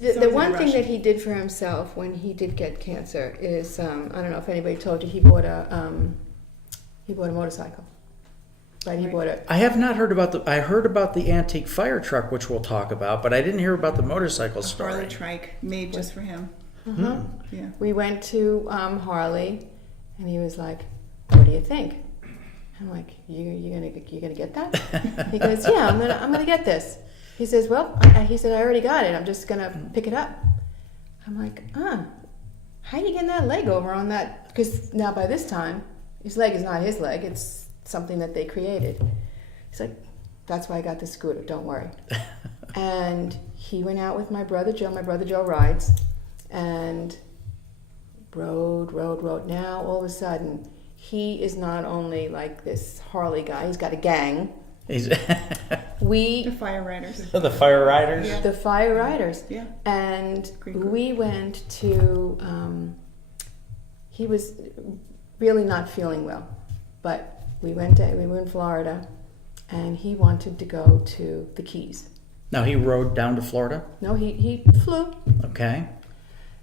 The one thing that he did for himself when he did get cancer is, I don't know if anybody told you, he bought a motorcycle. Right, he bought it. I have not heard about I heard about the antique fire truck, which we'll talk about, but I didn't hear about the motorcycle story. Harley trike made just for him. Uh-huh. Yeah. We went to Harley, and he was like, "What do you think?" I'm like, "You gonna get that?" He goes, "Yeah, I'm gonna get this." He says, "Well," he said, "I already got it. I'm just gonna pick it up." I'm like, how are you getting that leg over on that? Because now by this time, his leg is not his leg. It's something that they created. He's like, "That's why I got this scooter. Don't worry." And he went out with my brother Joe. My brother Joe rides, and rode. Now all of a sudden, he is not only like this Harley guy. He's got a gang. He's The fire riders. the fire riders. Yeah. The fire riders. Yeah. And Great group. we went to. He was really not feeling well, but we were in Florida, and he wanted to go to the Keys. Now he rode down to Florida. No, he flew. Okay.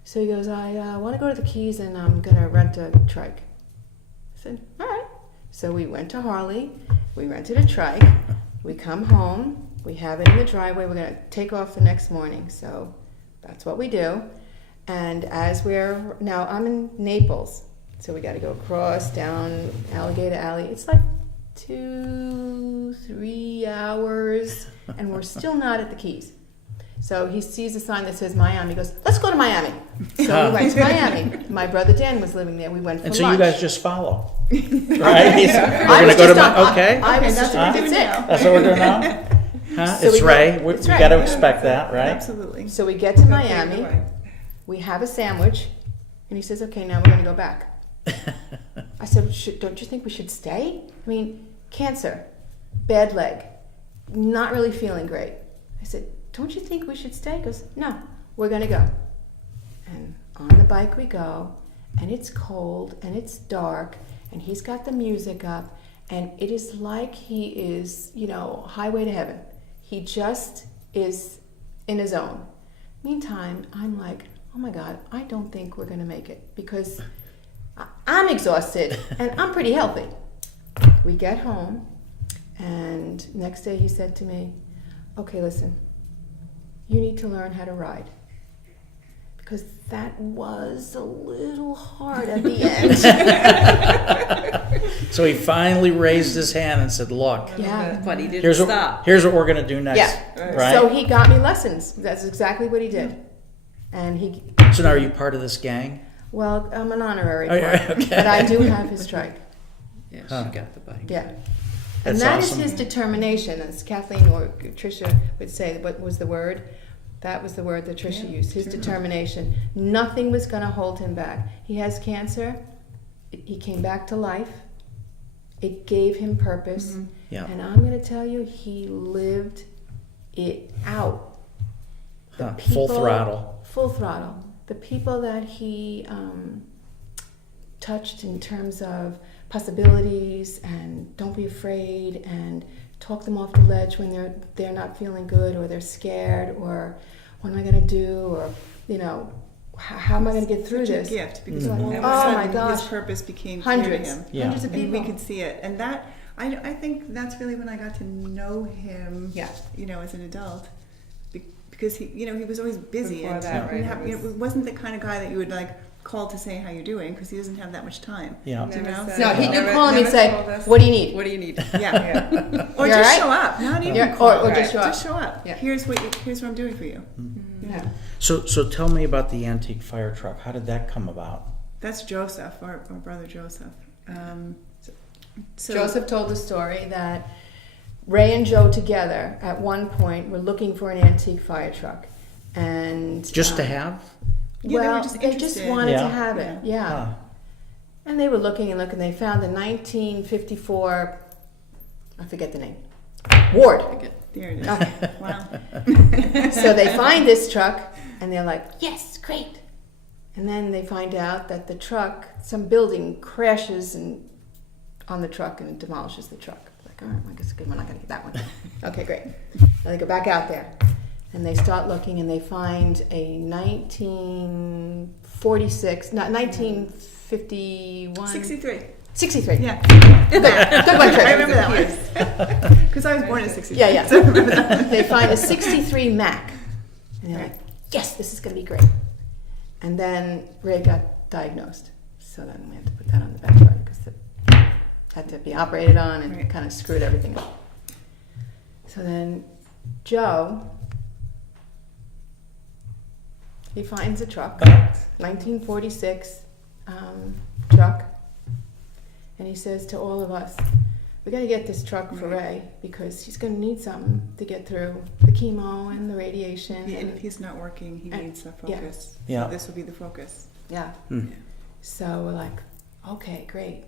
So he goes, "I want to go to the Keys, and I'm gonna rent a trike." I said, "All right." So we went to Harley. We rented a trike. We come home. We have it in the driveway. We're gonna take off the next morning. So that's what we do. And as now, I'm in Naples. So we got to go across down Alligator Alley. It's like 2-3 hours, and we're still not at the Keys. So he sees a sign that says Miami. He goes, "Let's go to Miami." So we went to Miami. My brother Dan was living there. We went for And lunch. so you guys just follow, right? We're I gonna was go to just on- okay. I was that's just, what we're that's doing it. now. That's what we're doing now. Huh? So It's we go- Ray. We it's got Ray. to expect that, right? Absolutely. So we get to Miami. We have a sandwich, and he says, "Okay, now we're going to go back." I said, "Don't you think we should stay? I mean, cancer, bad leg, not really feeling great." I said, "Don't you think we should stay?" He goes, "No, we're going to go." And on the bike we go, and it's cold, and it's dark, and he's got the music up, and it is like he is, highway to heaven. He just is in his zone. Meantime, I'm like, "Oh my God, I don't think we're going to make it because I'm exhausted and I'm pretty healthy." We get home, and next day he said to me, "Okay, listen, you need to learn how to ride." Because that was a little hard at the end. So he finally raised his hand and said, "Look, Yeah. But he didn't here's stop. what we're going to do next." Yeah. Right. So he got me lessons. That's exactly what he did. And So now are you part of this gang? well, I'm an honorary Oh, yeah, part, okay. but I do have his trike. Yeah, she Huh. got the bike. Yeah. That's And that is awesome. his determination, as Kathleen or Tricia would say. What was the word? That was the word that Tricia used. His determination. Nothing was going to hold him back. He has cancer. He came back to life. It gave him purpose. Mm-hmm. Yeah. And I'm going to tell you, he lived it out. The Full throttle. Full throttle. The people that he touched in terms of possibilities and don't be afraid and talk them off the ledge when they're not feeling good or they're scared or what am I going to do or how am I going to get through Such this? a gift because Mhm. all of a Oh my sudden gosh. his purpose became clear to Hundreds him. Yeah. hundreds of And people. we could see it, and that I think that's really when I got to know him. Yeah. As an adult, because he was always busy Before and that, he right, didn't have, it was- it wasn't the kind of guy that you would like call to say how you're doing because he doesn't have that much time. Yeah. You know? No, he Never- could call him and never say, told us. "What do you need?" What do you need? Yeah. Or You just alright? show up. Not even Yeah, call. or just show up. Just show up. Yeah. Here's what I'm doing for you. Yeah. So tell me about the antique fire truck. How did that come about? That's Joseph, our brother Joseph. So Joseph told the story that Ray and Joe together at one point were looking for an antique fire truck, and Just to have? Yeah, they were well, just they just interested. wanted Yeah. to have it, yeah. Huh. And they were looking and looking. They found a 1954, I forget the name, Ward. there it is. Okay. Wow. So they find this truck, and they're like, "Yes, great." And then they find out that the truck, some building crashes on the truck and it demolishes the truck. Like, all right, I guess good. We're not going to get that one. Okay, great. Now they go back out there, And they start looking, and they find a 1946, not 1951. 63. 63. Yeah. Good one, Tricia. I remember that one. Because I was born in 63. Yeah, yeah. So I remember that one. They find a 63 Mac. And they're like, yes, this is going to be great. And then Ray got diagnosed. So then we had to put that on the back burner because it had to be operated on and Right. kind of screwed everything up. So then Joe, he finds a truck, 1946 truck, and he says to all of us, we got to get this truck for Ray because he's going to need something to get through the chemo and the radiation. And if he's not working, he needs the focus. Yeah. So this will be the focus. Yeah. Hmm. So we're like, okay, great.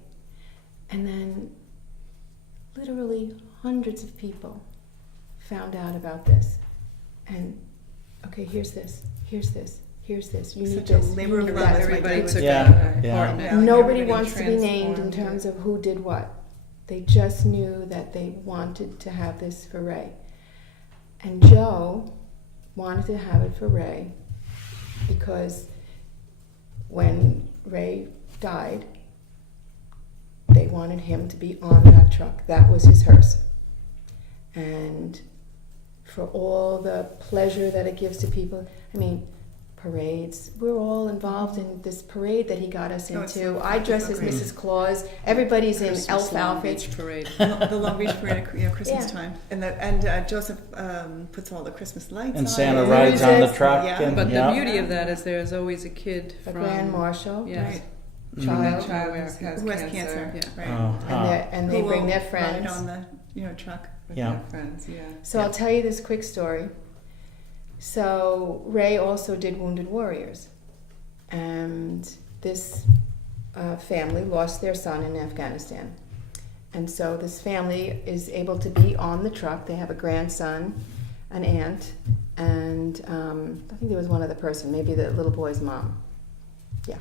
And then literally hundreds of people found out about this. And, okay, here's this, here's this, here's this. You need Such a this. labor you of need love. that. That's Everybody my took Yeah, a yeah. part in it. Nobody Everybody wants to be named in transformed terms it. of who did what. They just knew that they wanted to have this for Ray. And Joe wanted to have it for Ray because when Ray died, they wanted him to be on that truck. That was his hearse. And for all the pleasure that it gives to people, I mean, parades. We're all involved in this parade that he got us Oh, it's into. so- I dress as great. Mrs. Claus. Everybody's in Christmas elf Long outfits. Beach Parade. The Long Beach Parade at Christmas Yeah. time. And Joseph puts all the Christmas lights on. And Santa it. rides on the Music. truck. Yeah. And, But yeah. the beauty of that is there's always a kid The from Grand Marshal. Yes. Right. Child. Child Who has has cancer. cancer. Yeah. Right. Oh, And they Who bring will their ride friends. on the truck. With Yeah. their friends, yeah. So I'll tell you this quick story. So Ray also did Wounded Warriors. And this family lost their son in Afghanistan. And so this family is able to be on the truck. They have a grandson, an aunt, and I think there was one other person, maybe the little boy's mom. Yeah.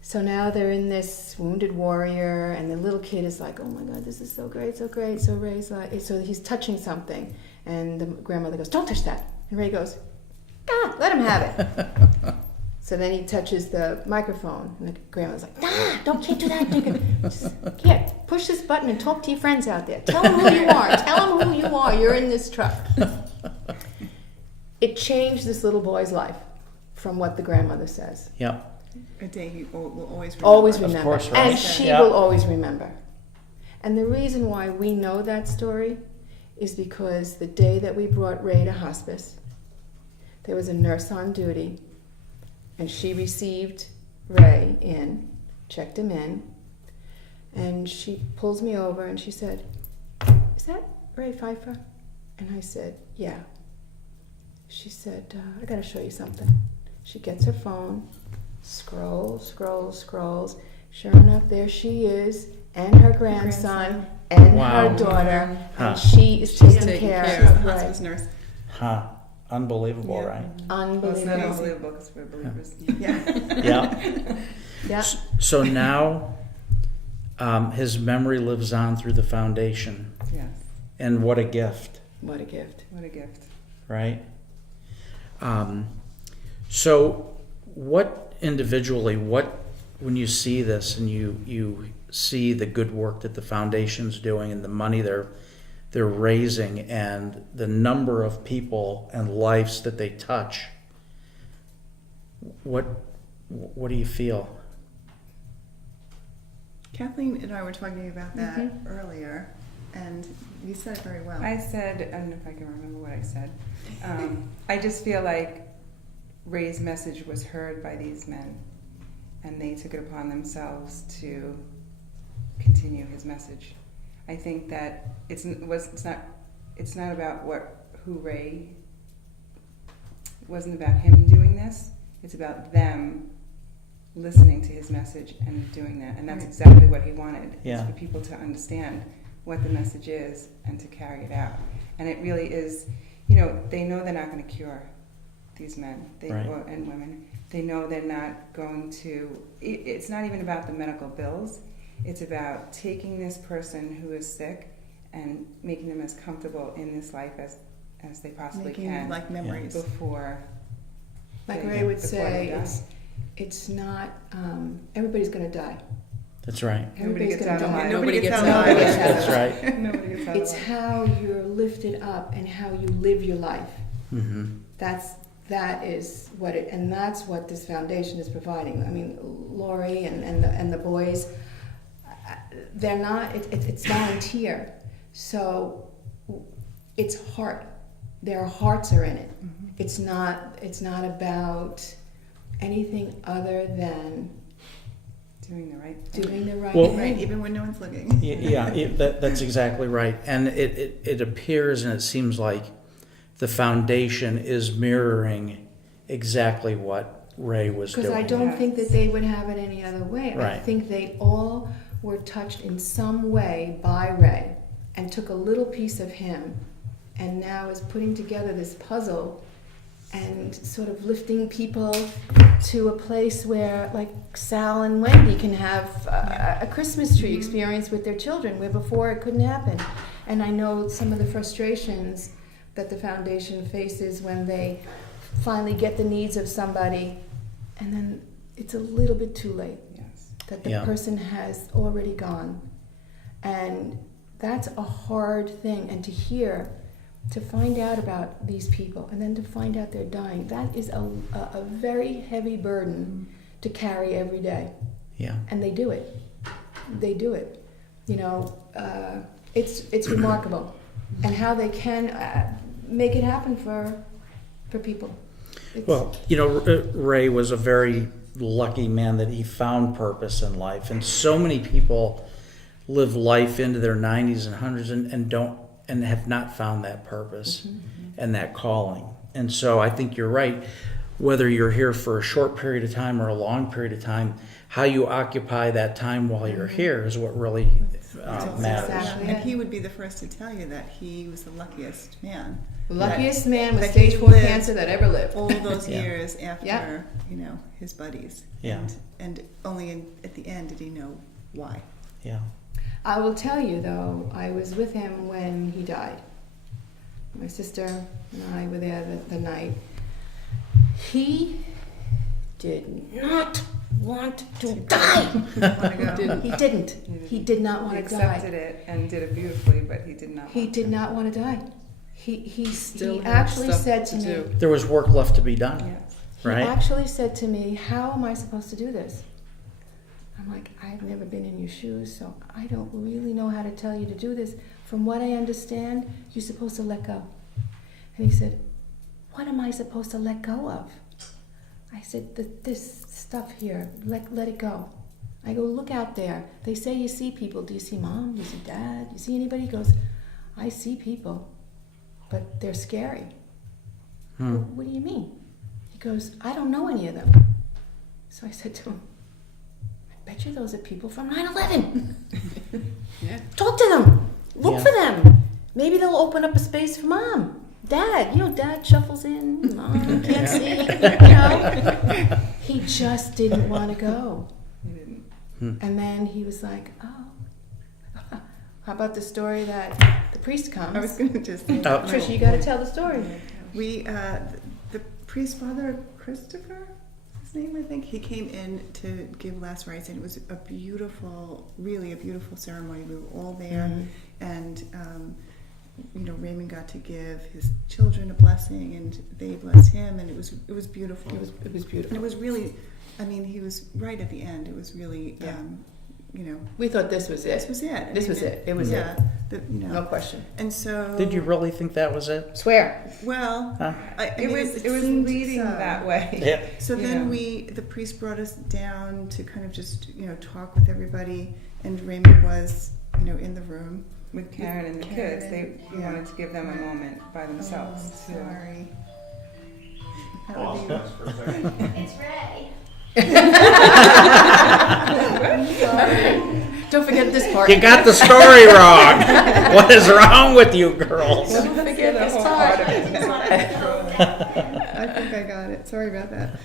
So now they're in this Wounded Warrior, and the little kid is like, oh my God, this is so great, so great. So Ray's like, so he's touching something, and the grandmother goes, don't touch that. And Ray goes, let him have it. So then he touches the microphone, and the grandma's like, can't do that. Just, here, push this button and talk to your friends out there. Tell them who you are. Tell them who you are. You're in this truck. It changed this little boy's life from what the grandmother says. Yeah. A day he will always remember. Always remember. Of course, right. And she Yeah. will always remember. And the reason why we know that story is because the day that we brought Ray to hospice, there was a nurse on duty, and she received Ray in, checked him in, and she pulls me over and she said, is that Ray Pfeifer? And I said, yeah. She said, I gotta show you something. She gets her phone, scrolls. Sure enough, there she is, and her grandson, and Wow. her daughter, Huh. and she is She's taking taking care care She's the of Ray. hospice nurse. Huh. Unbelievable, Yeah. right? Well, it's not Unbelievable. unbelievable because we're believers. Yeah. Yeah. Yeah. So now his memory lives on through the foundation. Yes. And what a gift, What a gift. What a gift. right? So what individually, when you see this and you see the good work that the foundation's doing and the money they're raising and the number of people and lives that they touch, what do you feel? Kathleen and I were talking about that earlier, and you said it very well. I said, I don't know if I can remember what I said. I just feel like Ray's message was heard by these men, and they took it upon themselves to continue his message. I think that it's not about who Ray. It wasn't about him doing this. It's about them listening to his message and doing that, and that's exactly what he wanted. Yeah. Is for people to understand what the message is and to carry it out. And it really is, they know they're not going to cure these men Right. and women. They know they're not going to. It's not even about the medical bills. It's about taking this person who is sick and making them as comfortable in this life as they possibly Making can like memories. before. Like they- Ray would before they say, die. it's not, everybody's going to die. That's right. Nobody Everybody's gets going out to die. alive. Nobody gets out Nobody alive. gets out That's alive. right. Nobody gets out It's alive. how you're lifted up and how you live your life. Mm-hmm. That is what it, and that's what this foundation is providing. I mean, Lori and the boys, they're not. It's volunteer, so it's heart. Their hearts are in it. Mhm. It's not about anything other than Doing the right thing. doing the right Well- thing. Right, even when no one's looking. That's exactly right. And it appears and it seems like the foundation is mirroring exactly what Ray was doing. Because I don't think that they would have it any other way. I Right. think they all were touched in some way by Ray and took a little piece of him and now is putting together this puzzle and sort of lifting people to a place where, like, Sal and Wendy can have a Christmas tree experience with their children, where before it couldn't happen. And I know some of the frustrations that the foundation faces when they finally get the needs of somebody, and then it's a little bit too late, Yes. that the Yeah. person has already gone. And that's a hard thing. And to find out about these people, and then to find out they're dying, that is a very heavy burden to carry every day. Yeah. And they do it. They do it. You know, it's remarkable, and how they can make it happen for people. It's, Well, Ray was a very lucky man that he found purpose in life, and so many people live life into their 90s and 100s and don't and have not found that purpose and that calling. And so I think you're right. Whether you're here for a short period of time or a long period of time, how you occupy that time while you're here is what really matters. exactly And it. he would be the first to tell you that he was the luckiest man. luckiest man with that stage he 4 lived cancer that ever lived. All those Yeah. years after, Yeah. his buddies. Yeah. And only at the end did he know why. Yeah. I will tell you, though, I was with him when he died. My sister and I were there the night. He did not want to die. Wanna go? He did not He want to accepted die. it and did it beautifully, but he did not. He want did to. not want to die. He Still had actually stuff said to to me, do. There was work left to be done. Yes. he Right. actually said to me, how am I supposed to do this? I'm like, I've never been in your shoes, so I don't really know how to tell you to do this. From what I understand, you're supposed to let go. And he said, what am I supposed to let go of? I said, this stuff here, let it go. I go, look out there. They say you see people. Do you see mom? Do you see dad? Do you see anybody? He goes, I see people, but they're scary. Hmm. Well, what do you mean? He goes, I don't know any of them. So I said to him, I bet you those are people from 9/11. Yeah. Talk to them. Look Yeah. for them. Maybe they'll open up a space for mom. Dad, dad shuffles in. Mom can't see. He just didn't want to go. He didn't. And then he was like, oh. How about the story that the priest comes? I was going to just say, Oh. Tricia, you got to tell the story. we, the priest, Father Christopher, his name, I think, he came in to give last rites, and it was a beautiful, really a beautiful ceremony. We were all there, and Raymond got to give his children a blessing, and they blessed him, and it was beautiful. It was beautiful. And it was really, he was right at the end. It was really, Yeah. you know, We thought this was this it. was it. This was it. It was it. yeah, No question. And so, Did you really think that was it? Swear. well, Huh? It was seemed leading so. that way. Yeah. So You then know. the priest brought us down to kind of just, talk with everybody, and Raymond was, in the room. With Karen and the Karen, kids, he yeah. wanted to give them a moment by themselves. Oh, to- sorry. That Pause would be- this for a second. It's Ray. Don't forget this part. You got the story wrong. What is wrong with you girls? Don't forget The this whole part. part of it. I think I got it. Sorry about that.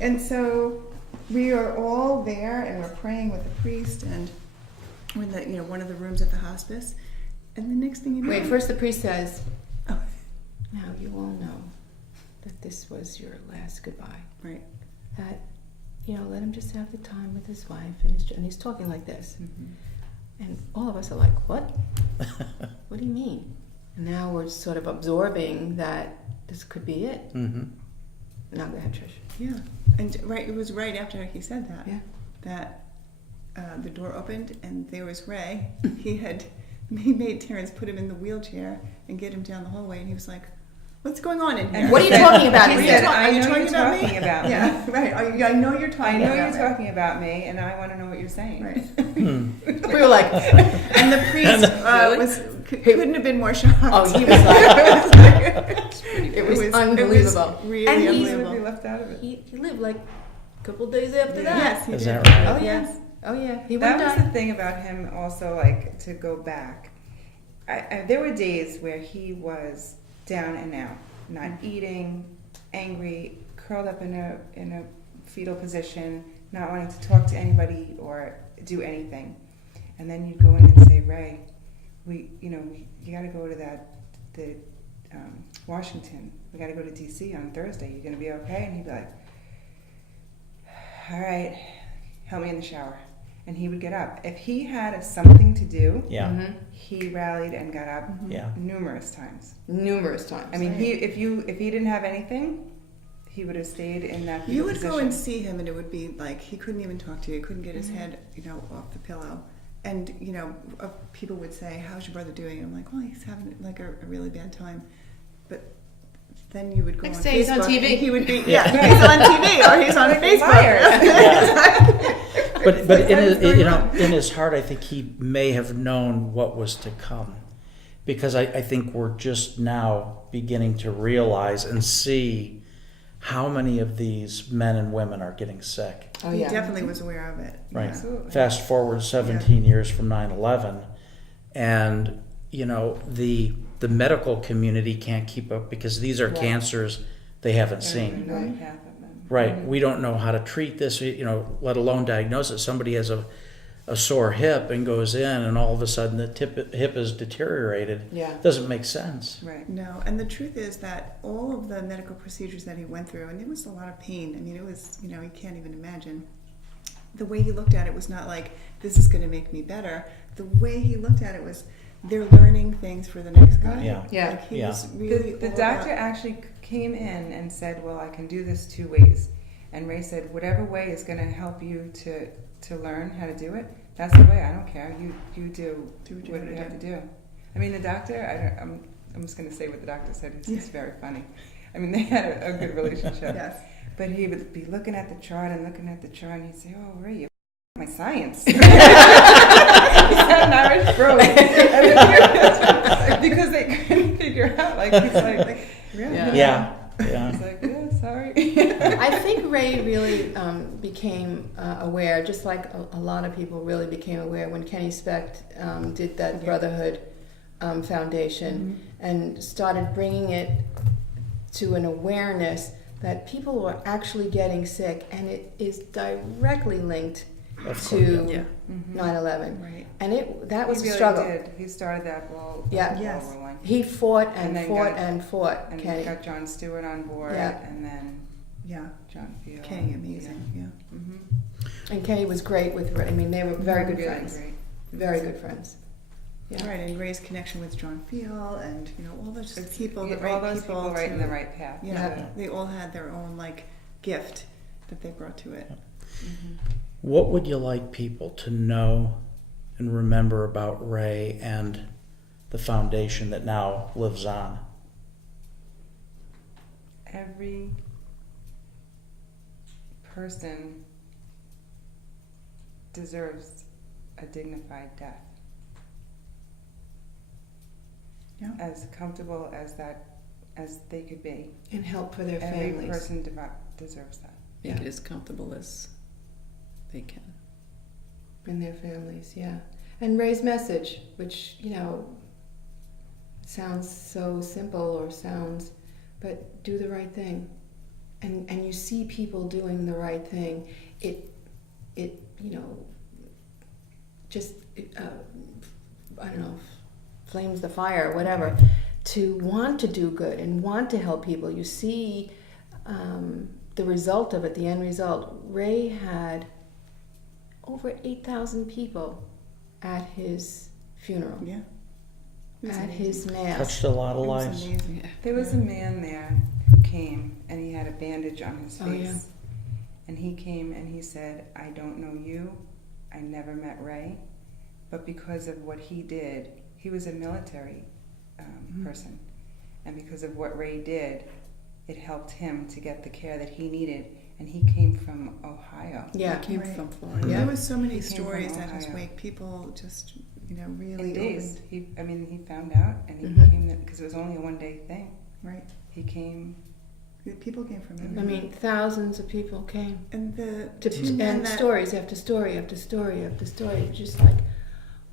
And so we are all there, and we're praying with the priest, and we're in the, one of the rooms at the hospice. And the next thing you know, Wait, first the priest says, now you all know that this was your last goodbye. Right. That, let him just have the time with his wife, and he's talking like this. And all of us are like, what? What do you mean? And now we're sort of absorbing that this could be it. Mm-hmm. Now go ahead, Trish. Yeah. And it was right after he said that. Yeah. That the door opened and there was Ray. He made Terrence put him in the wheelchair and get him down the hallway, and he was like, "What's going on in here?" What are you talking about? He He said, said, I know you you're talking about me? talking about me. Yeah, right. I know you're I talking know about you're me. talking about me, and I want to know what you're saying. Right. We were like, And the priest couldn't have been more shocked. oh, he was like, it was It unbelievable. was really And He unbelievable. would be left out of it. He lived like a couple days after that. Yes, he Is did. that right? Oh, yeah. Yes. Oh, yeah. He That went was the down. thing about him also, like, to go back. There were days where he was down and out, not eating, angry, curled up in a fetal position, not wanting to talk to anybody or do anything. And then you'd go in and say, Ray, you got to go to the Washington. We got to go to D.C. on Thursday. You going to be okay? And he'd be like, all right, help me in the shower. And he would get up. If he had something to do, Yeah. Mhm. he rallied and got up Yeah. numerous times. Numerous times. I mean, if he didn't have anything, he would have stayed in that You would position. go and see him, and it would be like he couldn't even talk to you. He couldn't get his head, off the pillow. And people would say, "How's your brother doing?" I'm like, "Well, he's having like a really bad time." But then you would go Next on day he's on Facebook, TV. and he would be, Yeah. he's on TV or he's on Like a Facebook. liar. But What in is his, going on? in his heart, I think he may have known what was to come, because I think we're just now beginning to realize and see how many of these men and women are getting sick. Oh, He yeah. definitely was aware of it. Right. Absolutely. Fast forward 17 years from 9/11, and the medical community can't keep up because these are Right. cancers they haven't I don't seen. even know the path of them. Right. We don't know how to treat this, let alone diagnose it. Somebody has a sore hip and goes in, and all of a sudden the hip is deteriorated. Yeah. Doesn't make sense. Right. No, and the truth is that all of the medical procedures that he went through, and it was a lot of pain. I mean, it was, you can't even imagine. The way he looked at it was not like, this is going to make me better. The way he looked at it was, they're learning things for the next guy. Yeah. Yeah. Like he Yeah. was really The all doctor about- actually came in and said, well, I can do this 2 ways. And Ray said, whatever way is going to help you to learn how to do it, that's the way. I don't care. You do what you what gotta you have do. to do. I mean, the doctor, I'm just going to say what the doctor said. It's very funny. I mean, they had a good relationship. Yes. But he would be looking at the chart, and he'd say, oh, Ray, you my science. He's had an Irish brogue. Because they couldn't figure out, he's like, really? Yeah. Yeah. He's like, yeah, sorry. I think Ray really became aware, just like a lot of people really became aware when Kenny Specht did that Brotherhood Foundation and started bringing it to an awareness that people were actually getting sick, and it is directly linked Of course, to yeah. 9/11. Right. And that was He a really struggle. did. He started that ball Yes. rolling. He fought And and then fought got- and fought, And Kenny. he got John Stewart on board, Yeah. and then Yeah. John Field. Kenny, amazing. Yeah. Mm-hmm. And Kenny was great with Ray. I mean, they were very good Really friends. great. Very good friends. Yeah. Right, and Ray's connection with John Field, and all those people, the all right those people, right in to- the right path. Yeah, they all had their own gift that they brought to it. What would you like people to know and remember about Ray and the foundation that now lives on? Every person deserves a dignified death. Yeah. As comfortable as they could be. And help for their Every families. person deserves that. Make it as comfortable as they can. And their families, yeah. And Ray's message, which, sounds so simple but do the right thing. And you see people doing the right thing. It just, I don't know, flames the fire or whatever. to want to do good and want to help people. You see the result of it, the end result. Ray had over 8,000 people at his funeral, Yeah. It was at amazing. his mass. Touched a lot of It was lives. amazing. Yeah. There was a man there who came and he had a bandage on his face. Oh, yeah. And he came and he said, I don't know you. I never met Ray. But because of what he did, he was a military person. And because of what Ray did, it helped him to get the care that he needed. And he came from Ohio. Yeah. He came Right. from Florida. Yeah. There was so many He came from stories at his Ohio. wake. People just, really In days. opened. He found out and he Mhm. came because it was only a one-day thing. Right. He came. People came from I everywhere. mean, thousands of people came. and the To, two men and that stories after story after story after story, just like,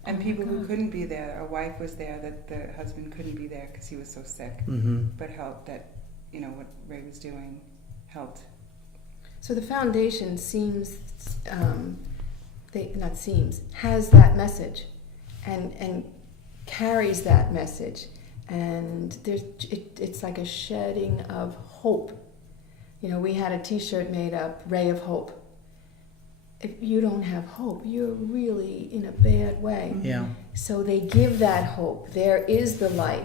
And oh my people who God. couldn't be there. A wife was there that the husband couldn't be there because he was so sick. Mm-hmm. But helped that, what Ray was doing helped. So the foundation has that message, and carries that message, and it's like a shedding of hope. We had a T-shirt made up, "Ray of Hope." If you don't have hope, you're really in a bad way. Yeah. So they give that hope. There is the light.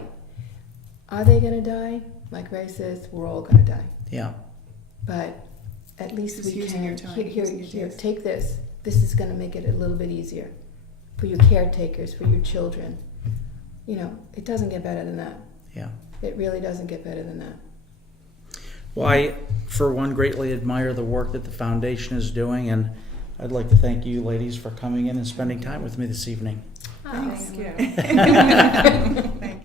Are they going to die? Like Ray says, we're all going to die. Yeah. But at least Just we using can. your time, Here, using your here, days. take this. This is going to make it a little bit easier for your caretakers, for your children. It doesn't get better than that. Yeah. It really doesn't get better than that. Well, I, for one, greatly admire the work that the foundation is doing, and I'd like to thank you ladies for coming in and spending time with me this evening. Thanks. Thank you. Thank you.